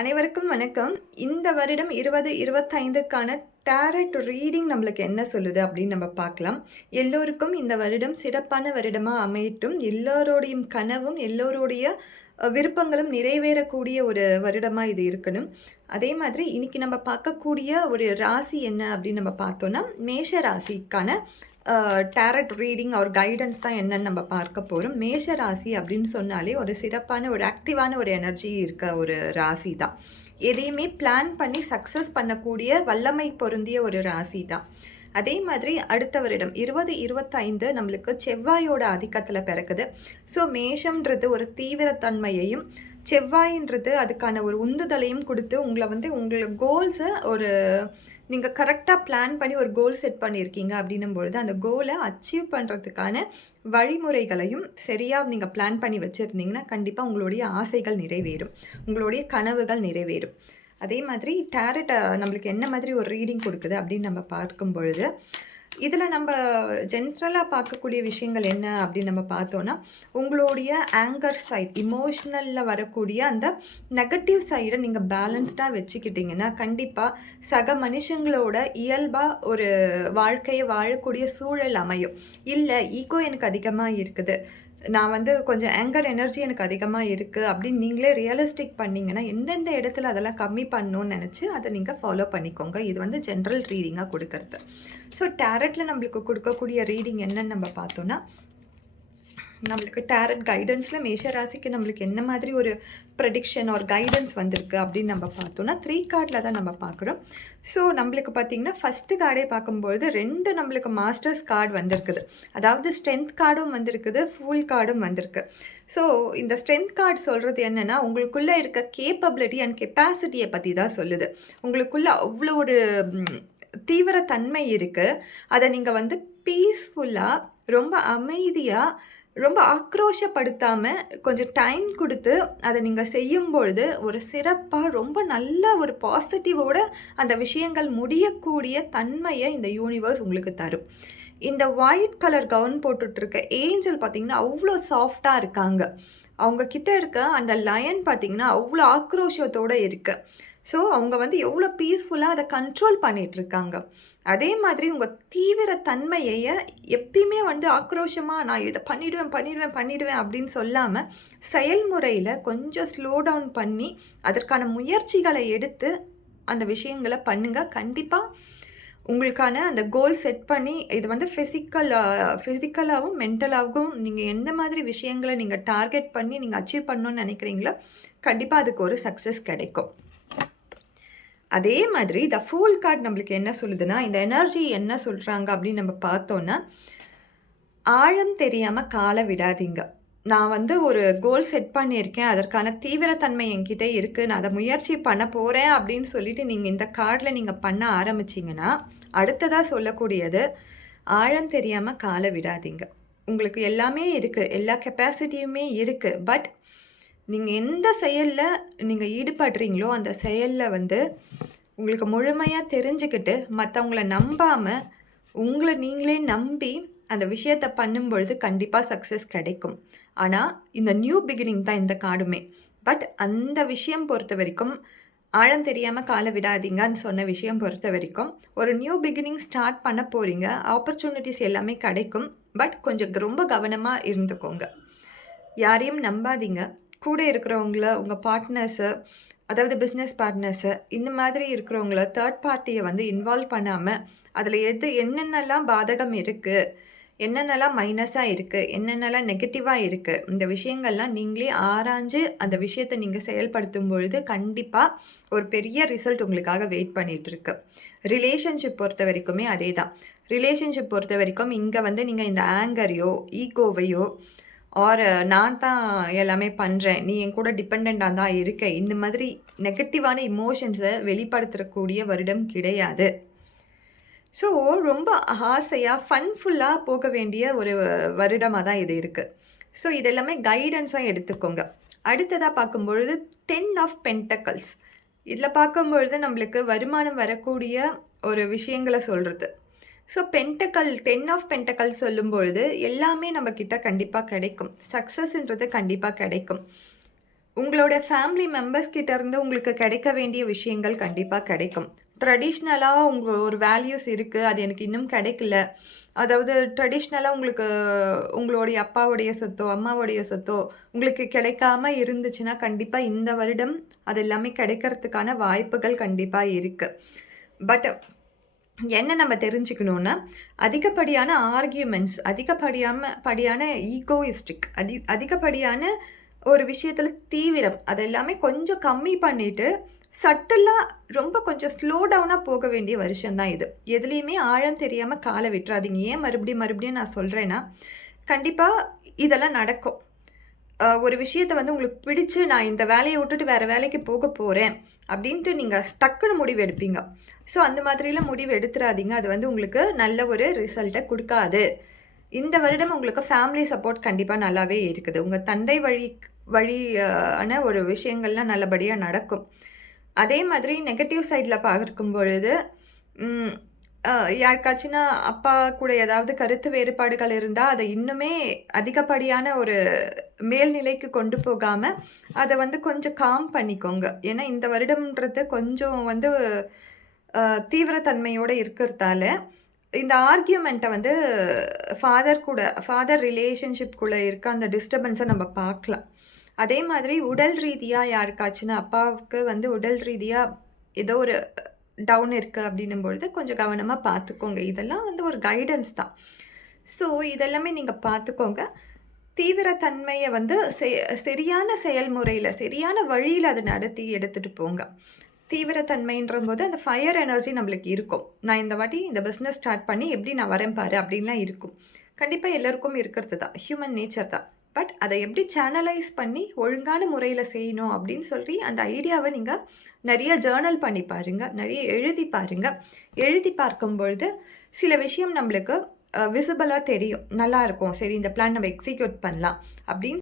அனைவருக்கும் வணக்கம். இந்த வருடம் இருபது இருபத்தைந்துக்கான டேரட் ரீடிங் நம்மளுக்கு என்ன சொல்லுது அப்படின்னு நம்ம பார்க்கலாம். எல்லோருக்கும் இந்த வருடம் சிறப்பான வருடமாக அமையட்டும். எல்லோருடையும் கனவும் எல்லோருடைய விருப்பங்களும் நிறைவேறக்கூடிய ஒரு வருடமாக இது இருக்கணும். அதே மாதிரி இன்னைக்கு நம்ம பார்க்கக்கூடிய ஒரு ராசி என்ன அப்படின்னு நம்ம பார்த்தோன்னா மேஷ ராசிக்கான டேரட் ரீடிங் அவர் கைடன்ஸ் தான் என்னன்னு நம்ம பார்க்க போகிறோம் மேஷ ராசி அப்படின்னு சொன்னாலே ஒரு சிறப்பான ஒரு ஆக்டிவான ஒரு எனர்ஜி இருக்க ஒரு ராசி தான். எதையுமே பிளான் பண்ணி சக்ஸஸ் பண்ணக்கூடிய வல்லமை பொருந்திய ஒரு ராசி தான். அதே மாதிரி அடுத்த வருடம் இருபது இருபத்தைந்து நம்மளுக்கு செவ்வாயோட ஆதிக்கத்தில் பிறக்குது. ஸோ மேஷம்ன்றது ஒரு தீவிரத்தன்மையையும் செவ்வாயின்றது அதுக்கான ஒரு உந்துதலையும் கொடுத்து உங்களை வந்து உங்களை கோல்ஸை ஒரு நீங்கள் கரெக்டாக பிளான் பண்ணி ஒரு கோல் செட் பண்ணியிருக்கீங்க அப்படின்னும் பொழுது அந்த கோலை அச்சீவ் பண்ணுறதுக்கான வழிமுறைகளையும் சரியாக நீங்கள் பிளான் பண்ணி வச்சுருந்தீங்கன்னா கண்டிப்பாக உங்களுடைய ஆசைகள் நிறைவேறும். உங்களுடைய கனவுகள் நிறைவேறும். அதே மாதிரி டேரட் நம்மளுக்கு என்ன மாதிரி ஒரு ரீடிங் கொடுக்குது அப்படின்னு நம்ம பார்க்கும் பொழுது இதில் நம்ம ஜென்ரலாக பார்க்கக்கூடிய விஷயங்கள் என்ன அப்படின்னு நம்ம பார்த்தோன்னா உங்களுடைய ஆங்கர் சைட் இமோஷ்னலில் வரக்கூடிய அந்த நெகட்டிவ் சைடை நீங்கள் பேலன்ஸ்டாக வச்சுக்கிட்டிங்கன்னா கண்டிப்பாக சக மனுஷங்களோட இயல்பாக ஒரு வாழ்க்கையை வாழக்கூடிய சூழல் அமையும். இல்லை ஈகோ எனக்கு அதிகமாக இருக்குது. நான் வந்து கொஞ்சம் ஆங்கர் எனர்ஜி எனக்கு அதிகமாக இருக்குது அப்படின்னு நீங்களே ரியலிஸ்டிக் பண்ணிங்கன்னா எந்தெந்த இடத்துல அதெல்லாம் கம்மி பண்ணணும்னு நினச்சி அதை நீங்கள் ஃபாலோ பண்ணிக்கோங்க. இது வந்து ஜென்ரல் ரீடிங்காக கொடுக்கறது. ஸோ டேரட்டில் நம்மளுக்கு கொடுக்கக்கூடிய ரீடிங் என்னன்னு நம்ம பார்த்தோன்னா நம்மளுக்கு டேரட் கைடன்ஸில் மேஷ ராசிக்கு நம்மளுக்கு என்ன மாதிரி ஒரு ப்ரெடிக்ஷன் ஒரு கைடன்ஸ் வந்திருக்கு அப்படின்னு நம்ம பார்த்தோம்னா த்ரீ கார்டில் தான் நம்ம பார்க்குறோம். ஸோ நம்மளுக்கு பார்த்தீங்கன்னா ஃபஸ்ட்டு கார்டே பார்க்கும்பொழுது ரெண்டு நம்மளுக்கு மாஸ்டர்ஸ் கார்டு வந்திருக்குது. அதாவது ஸ்ட்ரென்த் கார்டும் வந்திருக்குது ஃபுல் கார்டும் வந்திருக்கு. ஸோ இந்த ஸ்ட்ரென்த் கார்டு சொல்கிறது என்னென்னா உங்களுக்குள்ளே இருக்க கேப்பபிலிட்டி அண்ட் கெப்பாசிட்டியை பற்றி தான் சொல்லுது. உங்களுக்குள்ளே அவ்வளோ ஒரு தீவிரத்தன்மை இருக்குது அதை நீங்கள் வந்து பீஸ்ஃபுல்லாக ரொம்ப அமைதியாக ரொம்ப ஆக்ரோஷப்படுத்தாமல் கொஞ்சம் டைம் கொடுத்து அதை நீங்கள் செய்யும் பொழுது ஒரு சிறப்பாக ரொம்ப நல்ல ஒரு பாசிட்டிவோட அந்த விஷயங்கள் முடியக்கூடிய தன்மையை இந்த யூனிவர்ஸ் உங்களுக்கு தரும். இந்த ஒயிட் கலர் கவுன் போட்டுட்ருக்க ஏஞ்சல் பார்த்தீங்கன்னா அவ்வளோ சாஃப்டாக இருக்காங்க. அவங்க கிட்ட இருக்க அந்த லயன் பார்த்தீங்கன்னா அவ்வளோ ஆக்ரோஷத்தோடு இருக்குது ஸோ அவங்க வந்து எவ்வளோ பீஸ்ஃபுல்லாக அதை கண்ட்ரோல் பண்ணிகிட்ருக்காங்க இருக்காங்க அதே மாதிரி உங்கள் தீவிர தன்மையை எப்பயுமே வந்து ஆக்ரோஷமாக நான் இதை பண்ணிடுவேன் பண்ணிடுவேன் பண்ணிடுவேன் அப்படின்னு சொல்லாமல் செயல்முறையில் கொஞ்சம் ஸ்லோ டவுன் பண்ணி அதற்கான முயற்சிகளை எடுத்து அந்த விஷயங்களை பண்ணுங்கள் கண்டிப்பாக உங்களுக்கான அந்த கோல் செட் பண்ணி இது வந்து ஃபிசிக்கல் ஃபிசிக்கலாகவும் மென்டலாகவும் நீங்கள் எந்த மாதிரி விஷயங்களை நீங்கள் டார்கெட் பண்ணி நீங்கள் அச்சீவ் பண்ணணும்னு நினைக்கிறீங்களோ கண்டிப்பாக அதுக்கு ஒரு சக்ஸஸ் கிடைக்கும். அதே மாதிரி த ஃபூல் கார்டு நம்மளுக்கு என்ன சொல்லுதுன்னா இந்த எனர்ஜி என்ன சொல்கிறாங்க அப்படின்னு நம்ம பார்த்தோன்னா ஆழம் தெரியாமல் காலை விடாதீங்க. நான் வந்து ஒரு கோல் செட் பண்ணியிருக்கேன் அதற்கான தீவிரத்தன்மை என்கிட்ட இருக்குது நான் அதை முயற்சி பண்ண போகிறேன் அப்படின்னு சொல்லிட்டு நீங்கள் இந்த கார்டில் நீங்கள் பண்ண ஆரம்பிச்சிங்கன்னா அடுத்ததாக சொல்லக்கூடியது ஆழம் தெரியாமல் காலை விடாதீங்க. உங்களுக்கு எல்லாமே இருக்குது எல்லா கெப்பாசிட்டியுமே இருக்குது பட் நீங்கள் எந்த செயலில் நீங்கள் ஈடுபடுறீங்களோ அந்த செயலில் வந்து உங்களுக்கு முழுமையாக தெரிஞ்சுக்கிட்டு மற்றவங்கள நம்பாமல் உங்களை நீங்களே நம்பி அந்த விஷயத்தை பண்ணும் பொழுது கண்டிப்பாக சக்ஸஸ் கிடைக்கும். ஆனால் இந்த நியூ பிகினிங் தான் இந்த காடுமே. பட் அந்த விஷயம் பொறுத்த வரைக்கும் ஆழம் தெரியாமல் காலை விடாதீங்கன்னு சொன்ன விஷயம் பொறுத்த வரைக்கும் ஒரு நியூ பிகினிங் ஸ்டார்ட் பண்ண போகிறீங்க ஆப்பர்ச்சுனிட்டிஸ் எல்லாமே கிடைக்கும். பட் கொஞ்சம் ரொம்ப கவனமாக இருந்துக்கோங்க. யாரையும் நம்பாதீங்க. கூட இருக்கிறவங்கள உங்கள் பார்ட்னர்ஸு அதாவது பிஸ்னஸ் பார்ட்னர்ஸு இந்த மாதிரி இருக்கிறவங்கள தேர்ட் பார்ட்டியை வந்து இன்வால்வ் பண்ணாமல் அதில் எது என்னென்னலாம் பாதகம் இருக்குது என்னென்னலாம் மைனஸாக இருக்குது என்னென்னலாம் நெகட்டிவாக இருக்குது இந்த விஷயங்கள்லாம் நீங்களே ஆராய்ஞ்சு அந்த விஷயத்தை நீங்கள் செயல்படுத்தும் பொழுது கண்டிப்பாக ஒரு பெரிய ரிசல்ட் உங்களுக்காக வெயிட் பண்ணிகிட்ருக்கு ரிலேஷன்ஷிப் பொறுத்த வரைக்குமே அதே தான் ரிலேஷன்ஷிப் பொறுத்த வரைக்கும் இங்கே வந்து நீங்கள் இந்த ஆங்கரையோ ஈகோவையோ ஆர் uh, நான் தான் எல்லாமே பண்ணுறேன் நீ என் கூட டிபெண்ட்டாக தான் இருக்க. இந்த மாதிரி நெகட்டிவான இமோஷன்ஸை வெளிப்படுத்தக்கூடிய வருடம் கிடையாது. ஸோ ரொம்ப ஆசையாக ஃபன்ஃபுல்லாக போக வேண்டிய ஒரு வருடமாக தான் இது இருக்குது ஸோ இதெல்லாமே கைடன்ஸாக எடுத்துக்கோங்க. அடுத்ததாக பார்க்கும்பொழுது டென் ஆஃப் பென்டக்கல்ஸ் இதில் பார்க்கும்பொழுது நம்மளுக்கு வருமானம் வரக்கூடிய ஒரு விஷயங்களை சொல்கிறது so pentacle ten of pentacle சொல்லும் பொழுது எல்லாமே நம்ம கிட்ட கண்டிப்பாக கிடைக்கும் சக்ஸஸ்ன்றது கண்டிப்பாக கிடைக்கும் உங்களோட ஃபேமிலி மெம்பர்ஸ் கிட்ட இருந்து உங்களுக்கு கிடைக்க வேண்டிய விஷயங்கள் கண்டிப்பாக கிடைக்கும். ட்ரெடிஷ்னலாக உங்கள் ஒரு வேல்யூஸ் இருக்குது அது எனக்கு இன்னும் கிடைக்கல. அதாவது ட்ரெடிஷ்னலாக உங்களுக்கு உங்களுடைய அப்பாவுடைய சொத்தோ, அம்மாவுடைய சொத்தோ உங்களுக்கு கிடைக்காம இருந்துச்சுன்னா, கண்டிப்பாக இந்த வருடம் அது எல்லாமே கிடைக்கிறதுக்கான வாய்ப்புகள் கண்டிப்பாக இருக்குது பட் என்ன நம்ம தெரிஞ்சுக்கணும்னா, அதிகப்படியான ஆர்கியூமெண்ட்ஸ், அதிகப்படியாம படியான ஈகோயிஸ்டிக் அதி அதிகப்படியான ஒரு விஷயத்தில் தீவிரம், அது எல்லாமே கொஞ்சம் கம்மி பண்ணிட்டு, சட்டலாக ரொம்ப கொஞ்சம் ஸ்லோ டவுனாக போக வேண்டிய வருஷம் தான் இது. எதுலேயுமே ஆழம் தெரியாமல் காலை விட்டுறாதீங்க. ஏன் மறுபடியும் மறுபடியும் நான் சொல்கிறேன்னா கண்டிப்பாக இதெல்லாம் நடக்கும். ஒரு விஷயத்த வந்து உங்களுக்கு பிடிச்சு, நான் இந்த வேலையை விட்டுட்டு வேறு வேலைக்கு போக போகிறேன் அப்படின்ட்டு நீங்கள் டக்குன்னு முடிவு எடுப்பீங்க. ஸோ அந்த மாதிரிலாம் முடிவு எடுத்துடாதீங்க அது வந்து உங்களுக்கு நல்ல ஒரு ரிசல்ட்டை கொடுக்காது இந்த வருடம் உங்களுக்கு ஃபேமிலி சப்போர்ட் கண்டிப்பாக நல்லாவே இருக்குது. உங்கள் தந்தை வழி வழியான ஒரு விஷயங்கள்லாம் நல்லபடியாக நடக்கும். அதே மாதிரி நெகட்டிவ் சைடில் பார்க்கும் பொழுது, யாருக்காச்சுன்னா அப்பா கூட ஏதாவது கருத்து வேறுபாடுகள் இருந்தால் அதை இன்னுமே அதிகப்படியான ஒரு மேல்நிலைக்கு கொண்டு போகாமல் அதை வந்து கொஞ்சம் காம் பண்ணிக்கோங்க. ஏன்னா இந்த வருடம்ன்றது கொஞ்சம் வந்து தீவிரத்தன்மையோடு இருக்கிறதால, இந்த ஆர்கியூமெண்ட்டை வந்து ஃபாதர் கூட ஃபாதர் ரிலேஷன்ஷிப்குள்ள இருக்க அந்த டிஸ்டர்பன்ஸை நம்ம பார்க்கலாம். அதே மாதிரி உடல் ரீதியாக யாருக்காச்சுன்னா அப்பாவுக்கு வந்து உடல் ரீதியாக ஏதோ ஒரு டவுன் இருக்குது அப்படின்னும் பொழுது, கொஞ்சம் கவனமாக பார்த்துக்கோங்க. இதெல்லாம் வந்து ஒரு கைடன்ஸ் தான். ஸோ இதெல்லாமே நீங்கள் பார்த்துக்கோங்க. தீவிரத்தன்மையை வந்து செ சரியான செயல்முறையில் சரியான வழியில் அதை நடத்தி எடுத்துட்டு போங்க. தீவிரத்தன்மைன்றபோது அந்த ஃபயர் எனர்ஜி நம்மளுக்கு இருக்கும். நான் இந்த வாட்டி இந்த பிஸ்னஸ் ஸ்டார்ட் பண்ணி எப்படி நான் வரேன் பாரு அப்படின்லாம் இருக்கும். கண்டிப்பாக எல்லாருக்கும் இருக்கிறது தான். ஹியூமன் நேச்சர் தான். பட் அதை எப்படி சேனலைஸ் பண்ணி ஒழுங்கான முறையில் செய்யணும் அப்படின்னு சொல்லி, அந்த ஐடியாவை நீங்கள் நிறைய ஜர்னல் பண்ணி பாருங்கள் நிறைய எழுதி பாருங்கள் எழுதி பார்க்கும்பொழுது சில விஷயம் நம்மளுக்கு விசிபிளாக தெரியும். நல்லாயிருக்கும் சரி இந்த பிளான் நம்ம எக்ஸிக்யூட் பண்ணலாம். அப்படின்னு